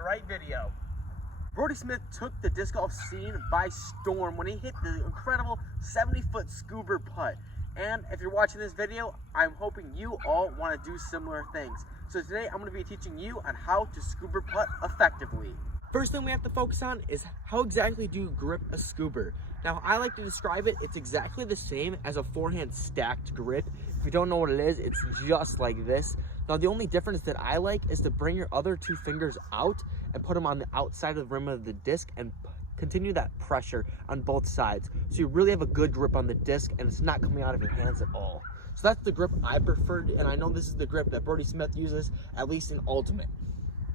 the right video. Brodie Smith took the disc golf scene by storm when he hit the incredible 70-foot Scoober putt. And if you're watching this video, I'm hoping you all want to do similar things. So today I'm going to be teaching you on how to Scoober putt effectively. First thing we have to focus on is how exactly do you grip a Scoober. Now, I like to describe it, it's exactly the same as a forehand stacked grip. If you don't know what it is, it's just like this. Now, the only difference that I like is to bring your other two fingers out and put them on the outside of the rim of the disc and continue that pressure on both sides. So you really have a good grip on the disc and it's not coming out of your hands at all. So that's the grip I preferred, and I know this is the grip that Brodie Smith uses, at least in Ultimate.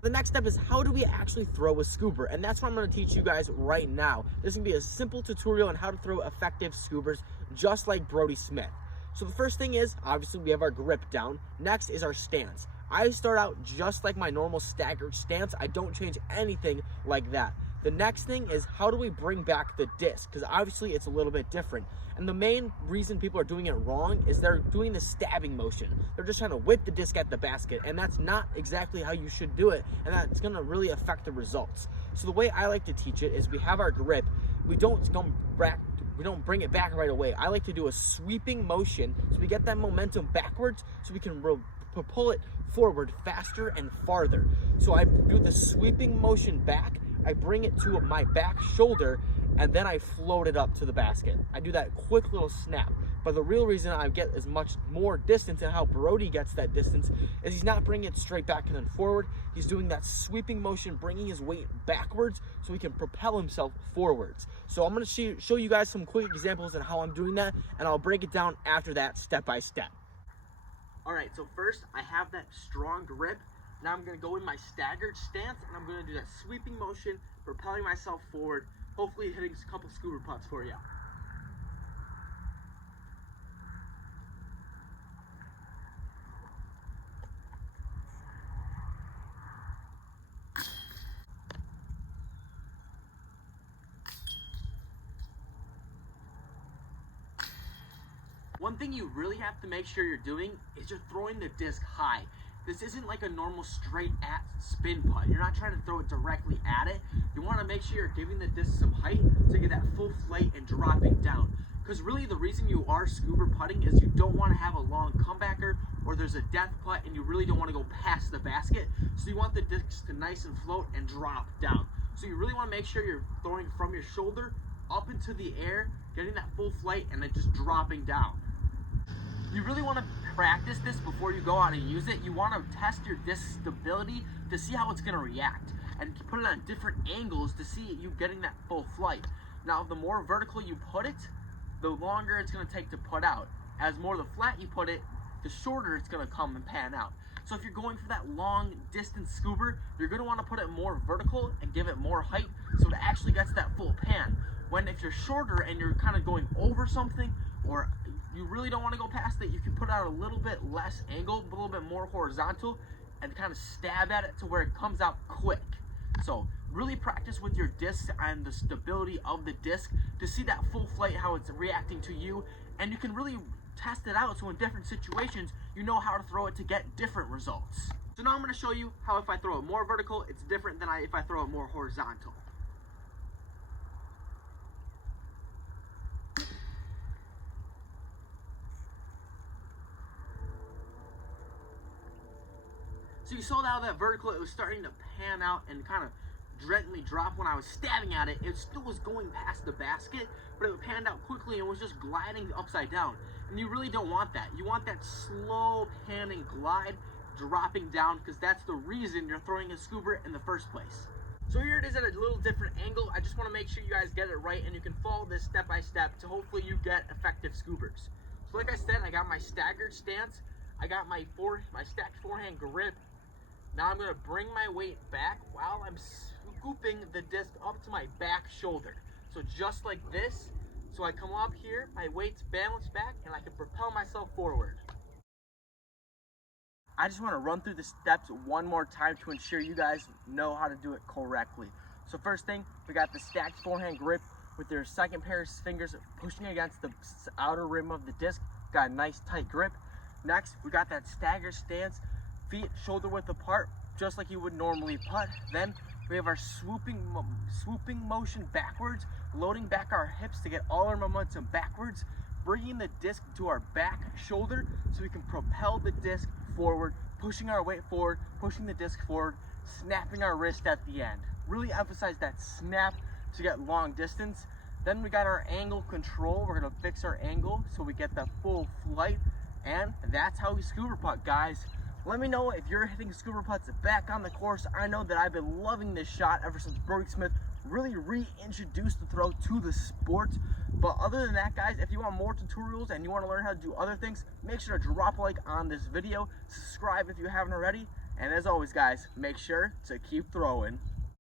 The next step is how do we actually throw a Scoober, and that's what I'm going to teach you guys right now. This is going to be a simple tutorial on how to throw effective Scoobers just like Brodie Smith. So the first thing is, obviously we have our grip down. Next is our stance. I start out just like my normal staggered stance. I don't change anything like that. The next thing is how do we bring back the disc, because obviously it's a little bit different. And the main reason people are doing it wrong is they're doing the stabbing motion. They're just trying to whip the disc at the basket, and that's not exactly how you should do it, and that's gonna really affect the results. So the way I like to teach it is we have our grip, we don't bring it back right away. I like to do a sweeping motion so we get that momentum backwards so we can pull it forward faster and farther. So I do the sweeping motion back, I bring it to my back shoulder, and then I float it up to the basket. I do that quick little snap. But the real reason I get as much more distance and how Brodie gets that distance is he's not bringing it straight back and then forward. He's doing that sweeping motion, bringing his weight backwards so he can propel himself forwards. So I'm gonna show you guys some quick examples on how I'm doing that, and I'll break it down after that step by step. All right, so first I have that strong grip. Now I'm gonna go in my staggered stance, and I'm gonna do that sweeping motion, propelling myself forward, hopefully hitting a couple Scoober putts for you. One thing you really have to make sure you're doing is you're throwing the disc high. This isn't like a normal straight at spin putt. You're not trying to throw it directly at it. You want to make sure you're giving the disc some height to get that full flight and dropping down. Because really the reason you are Scoober putting is you don't want to have a long comebacker or there's a death putt and you really don't want to go past the basket. So you want the disc to nice and float and drop down. So you really want to make sure you're throwing from your shoulder up into the air, getting that full flight and then just dropping down. You really want to practice this before you go out and use it. You want to test your disc stability to see how it's going to react and put it on different angles to see you getting that full flight. Now, the more vertical you put it, the longer it's going to take to put out. As more the flat you put it, the shorter it's going to come and pan out. So if you're going for that long distance Scoober, you're going to want to put it more vertical and give it more height so it actually gets that full pan. When if you're shorter and you're kind of going over something, or you really don't want to go past it, you can put out a little bit less angle, a little bit more horizontal, and kind of stab at it to where it comes out quick. So really practice with your disc and the stability of the disc to see that full flight, how it's reacting to you, and you can really test it out so in different situations you know how to throw it to get different results. So now I'm going to show you how if I throw it more vertical, it's different than if I throw it more horizontal. So you saw that vertical, it was starting to pan out and kind of gently drop when I was stabbing at it. It still was going past the basket, but it panned out quickly and was just gliding upside down. And you really don't want that. You want that slow panning glide dropping down, because that's the reason you're throwing a Scoober in the first place. So here it is at a little different angle. I just want to make sure you guys get it right and you can follow this step by step to hopefully you get effective Scoobers. So like I said, I got my staggered stance, I got my stacked forehand grip. Now I'm going to bring my weight back while I'm scooping the disc up to my back shoulder. So just like this. So I come up here, my weight's balanced back, and I can propel myself forward. I just want to run through the steps one more time to ensure you guys know how to do it correctly. So first thing, we got the stacked forehand grip with your second pair of fingers pushing against the outer rim of the disc. Got a nice tight grip. Next, we got that stagger stance, feet shoulder width apart, just like you would normally putt. Then We have our swooping motion backwards, loading back our hips to get all our momentum backwards, bringing the disc to our back shoulder so we can propel the disc forward, pushing our weight forward, pushing the disc forward, snapping our wrist at the end. Really emphasize that snap to get long distance. Then we got our angle control. We're gonna fix our angle so we get the full flight, and that's how we scuba putt, guys. Let me know if you're hitting scuba putts back on the course. I know that I've been loving this shot ever since Brodie Smith really reintroduced the throw to the sport. But other than that, guys, if you want more tutorials and you want to learn how to do other things, make sure to drop a like on this video, subscribe if you haven't already, and as always, guys, make sure to keep throwing.